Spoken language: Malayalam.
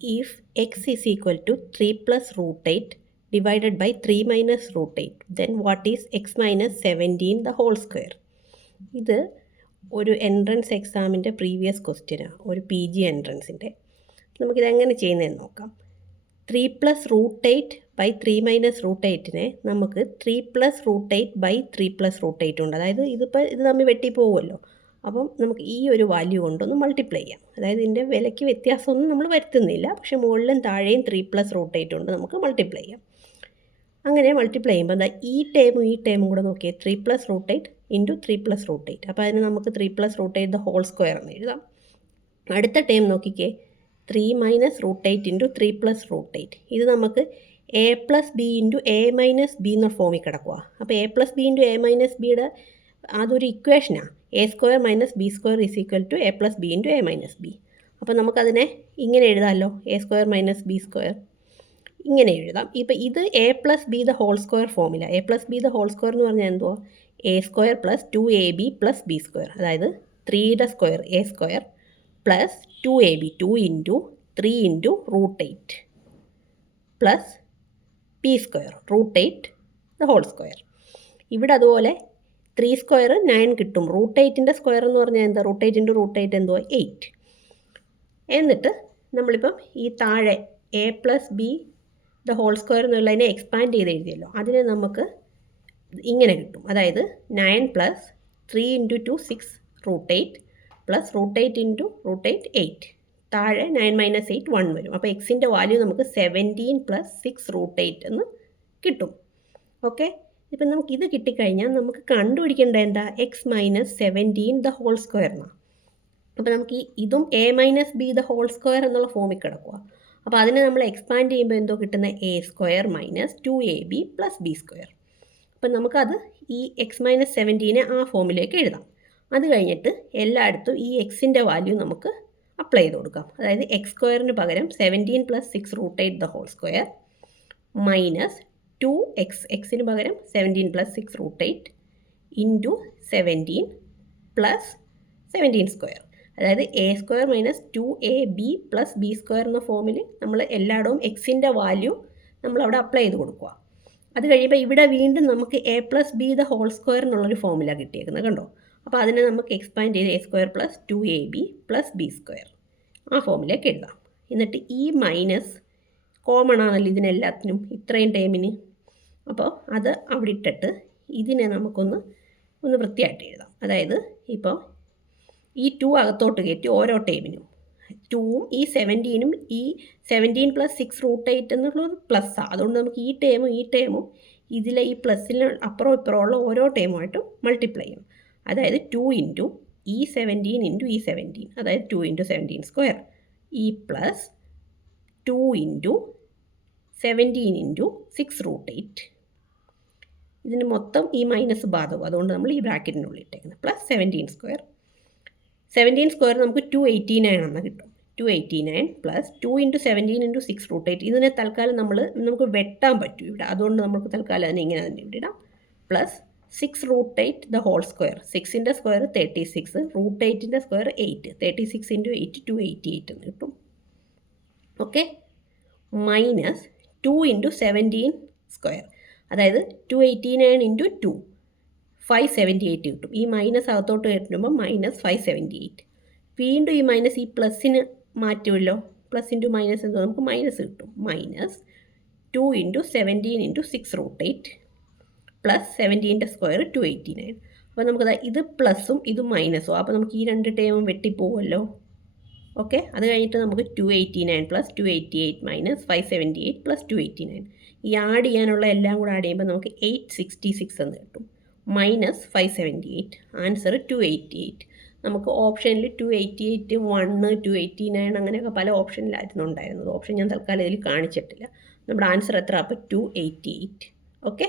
if x is equal to 3 plus root 8 divided by 3 minus root 8, then what is x minus 17 the whole square? ഇത് ഒരു എൻട്രൻസ് എക്സാമിൻ്റെ പ്രീവിയസ് ക്വസ്റ്റ്യനാണ്, ഒരു പി ജി എൻട്രൻസിൻ്റെ. നമുക്കിതെങ്ങനെ ചെയ്യുന്നതെന്ന് നോക്കാം. 3 plus root 8 by 3 minus root 8നെ നമുക്ക് 3 plus root 8 by 3 plus root 8 ഉണ്ട്. അതായത് ഇത് തമ്മിൽ വെട്ടിപ്പോവുമല്ലോ. അപ്പം നമുക്ക് ഈ ഒരു വാല്യൂ കൊണ്ടൊന്ന് മൾട്ടിപ്ലൈ ചെയ്യാം. അതായത് ഇതിൻ്റെ വിലയ്ക്ക് വ്യത്യാസമൊന്നും നമ്മൾ വരുത്തുന്നില്ല, പക്ഷേ മുകളിലും താഴെയും 3 പ്ലസ് റൂട്ട് 8 ഉണ്ട്, നമുക്ക് മൾട്ടിപ്ലൈ ചെയ്യാം. അങ്ങനെ മൾട്ടിപ്ലൈ ചെയ്യുമ്പോൾ എന്താ ഈ ടേമും കൂടെ നോക്കിയേ, 3 plus root 8 into 3 plus root 8. അപ്പോൾ അതിന് നമുക്ക് 3 plus root 8 the whole square എന്ന് എഴുതാം. അടുത്ത ടേം നോക്കിക്കേ, 3 minus root 8 into 3 plus root 8. ഇത് നമുക്ക് A plus B into A minus B എന്ന ഫോമിൽ കിടക്കുക. അപ്പോൾ A plus B into A minus ബിയുടെ അതൊരു ഇക്വേഷനാണ്. A square minus B square is equal to A plus B into A minus B. അപ്പോൾ നമുക്കതിനെ ഇങ്ങനെ എഴുതാമല്ലോ, A square minus B square ഇങ്ങനെ എഴുതാം. ഇപ്പോൾ ഇത് A plus B the whole square ഫോമില. A plus B the whole square എന്ന് പറഞ്ഞാൽ എന്തുവാ, A square plus 2ab plus B square. അതായത് 3യുടെ square A square plus 2ab 2 into 3 into root 8 plus B square root 8 the whole square. ഇവിടെ അതുപോലെ 3 സ്ക്വയർ 9 കിട്ടും. റൂട്ട് 8ൻ്റെ സ്ക്വയർ എന്ന് പറഞ്ഞാൽ എന്താ, റൂട്ട് 8 ഇൻറ്റു റൂട്ട് 8 എന്തുവാ 8. എന്നിട്ട് നമ്മളിപ്പം ഈ താഴെ A plus B the whole square എന്നുള്ളതിനെ എക്സ്പാൻഡ് ചെയ്ത് എഴുതിയല്ലോ, അതിനെ നമുക്ക് ഇങ്ങനെ കിട്ടും. അതായത് 9 plus 3 into 2 6 root 8 plus root 8 into root 8 8. താഴെ 9 മൈനസ് 8 1 വരും. അപ്പോൾ എക്സിൻ്റെ വാല്യൂ നമുക്ക് 17 പ്ലസ് 6 റൂട്ട് 8 എന്ന് കിട്ടും. ഓക്കെ, ഇപ്പം നമുക്ക് ഇത് കിട്ടിക്കഴിഞ്ഞാൽ നമുക്ക് കണ്ടുപിടിക്കേണ്ട എന്താ, X minus 17 the whole square എന്നാണ്. അപ്പോൾ നമുക്ക് ഇതും A minus B the whole square എന്നുള്ള ഫോമിൽ കിടക്കുക. അപ്പോൾ അതിനെ നമ്മൾ എക്സ്പാൻഡ് ചെയ്യുമ്പോൾ എന്തോ കിട്ടുന്ന, A square minus 2ab plus B square. അപ്പം നമുക്കത് ഈ എക്സ് മൈനസ് 17നെ ആ ഫോമിലേക്ക് എഴുതാം. അത് കഴിഞ്ഞിട്ട് എല്ലായിടത്തും ഈ എക്സിൻ്റെ വാല്യൂ നമുക്ക് അപ്ലൈ ചെയ്ത് കൊടുക്കാം. അതായത് എക്സ് സ്ക്വയറിന് പകരം 17 plus 6 root 8 the whole square minus 2x, എക്സിന് പകരം 17 plus 6 root 8 into 17 plus 17 square. അതായത് A square minus 2ab plus B square എന്ന ഫോമിൽ നമ്മൾ എല്ലായിടവും എക്സിൻ്റെ വാല്യൂ നമ്മളവിടെ അപ്ലൈ ചെയ്ത് കൊടുക്കുക. അത് കഴിയുമ്പോൾ ഇവിടെ വീണ്ടും നമുക്ക് A plus B the whole square എന്നുള്ളൊരു ഫോമിലാണ് കിട്ടിയേക്കുന്നത്, കണ്ടോ. അപ്പോൾ അതിനെ നമുക്ക് എക്സ്പാൻഡ് ചെയ്ത് A square plus 2ab plus B square ആ ഫോമിലേക്ക് എഴുതാം. എന്നിട്ട് ഈ മൈനസ് കോമൺ ആണല്ലോ ഇതിനെല്ലാത്തിനും, ഇത്രയും ടേമിന്. അപ്പോൾ അത് അവിടെ ഇട്ടിട്ട് ഇതിനെ നമുക്കൊന്ന് വൃത്തിയായിട്ട് എഴുതാം. അതായത് ഇപ്പോൾ ഈ 2 അകത്തോട്ട് കയറ്റി ഓരോ ടേമിനും 2ഉം ഈ 17ഉം ഈ 17 പ്ലസ് 6 റൂട്ട് 8 എന്നുള്ളത് പ്ലസ്സാണ്. അതുകൊണ്ട് നമുക്ക് ഈ ടേമും ഇതിലെ ഈ പ്ലസ്സിന് അപ്പുറം ഇപ്പുറമുള്ള ഓരോ ടേമുമായിട്ടും മൾട്ടിപ്ലൈ ചെയ്യണം. അതായത് 2 ഇൻറ്റു ഈ 17 ഇൻറ്റു ഈ 17, അതായത് 2 ഇൻറ്റു 17 സ്ക്വയർ, ഈ പ്ലസ് 2 ഇൻറ്റു 17 ഇൻറ്റു 6 റൂട്ട് 8. ഇതിന് മൊത്തം ഈ മൈനസ് ബാധകം, അതുകൊണ്ട് നമ്മൾ ഈ ബ്രാക്കറ്റിനുള്ളിൽ ഇട്ടേക്കുന്നത് പ്ലസ് 17 സ്ക്വയർ. 17 സ്ക്വയർ നമുക്ക് 289 എന്ന് കിട്ടും. 289 പ്ലസ് 2 ഇൻറ്റു 17 ഇൻറ്റു 6 റൂട്ട് 8. ഇതിനെ തൽക്കാലം നമുക്ക് വെട്ടാൻ പറ്റും ഇവിടെ, അതുകൊണ്ട് നമുക്ക് തൽക്കാലം അതിനെ ഇങ്ങനെ തന്നെ ഇവിടെ ഇടാം. Plus 6 root 8 the whole square. 6ൻ്റെ സ്ക്വയർ 36, റൂട്ട് 8ൻ്റെ സ്ക്വയർ 8. 36 ഇൻറ്റു 8 288 എന്ന് കിട്ടും. ഓക്കെ, മൈനസ് 2 ഇൻറ്റു 17 സ്ക്വയർ, അതായത് 289 ഇൻറ്റു 2 578 കിട്ടും. ഈ മൈനസ് അകത്തോട്ട് കയറ്റുമ്പോൾ മൈനസ് 578. വീണ്ടും ഈ മൈനസ് ഈ പ്ലസ്സിന് മാറ്റുമല്ലോ, പ്ലസ് ഇൻറ്റു മൈനസ് എന്തോ നമുക്ക് മൈനസ് കിട്ടും. Minus 2 into 17 into 6 root 8 plus 17ൻ്റെ സ്ക്വയർ 289. അപ്പോൾ നമുക്ക് ഇത് പ്ലസ്സും ഇത് മൈനസും, അപ്പോൾ നമുക്ക് ഈ രണ്ട് ടേമും വെട്ടിപ്പോവുമല്ലോ. ഓക്കെ, അത് കഴിഞ്ഞിട്ട് നമുക്ക് 289 പ്ലസ് 288 മൈനസ് 578 പ്ലസ് 289. ഈ ആഡ് ചെയ്യാനുള്ള എല്ലാം കൂടെ ആഡ് ചെയ്യുമ്പോൾ നമുക്ക് 866 എന്ന് കിട്ടും. Minus 578, answer 288. നമുക്ക് ഓപ്ഷനിൽ 288 1 289 അങ്ങനെയൊക്കെ പല ഓപ്ഷനിലായിരുന്നു ഉണ്ടായിരുന്നത്. ഓപ്ഷൻ ഞാൻ തൽക്കാലം ഇതിൽ കാണിച്ചിട്ടില്ല. നമ്മുടെ ആൻസർ എത്ര, അപ്പോൾ 288. ഓക്കെ.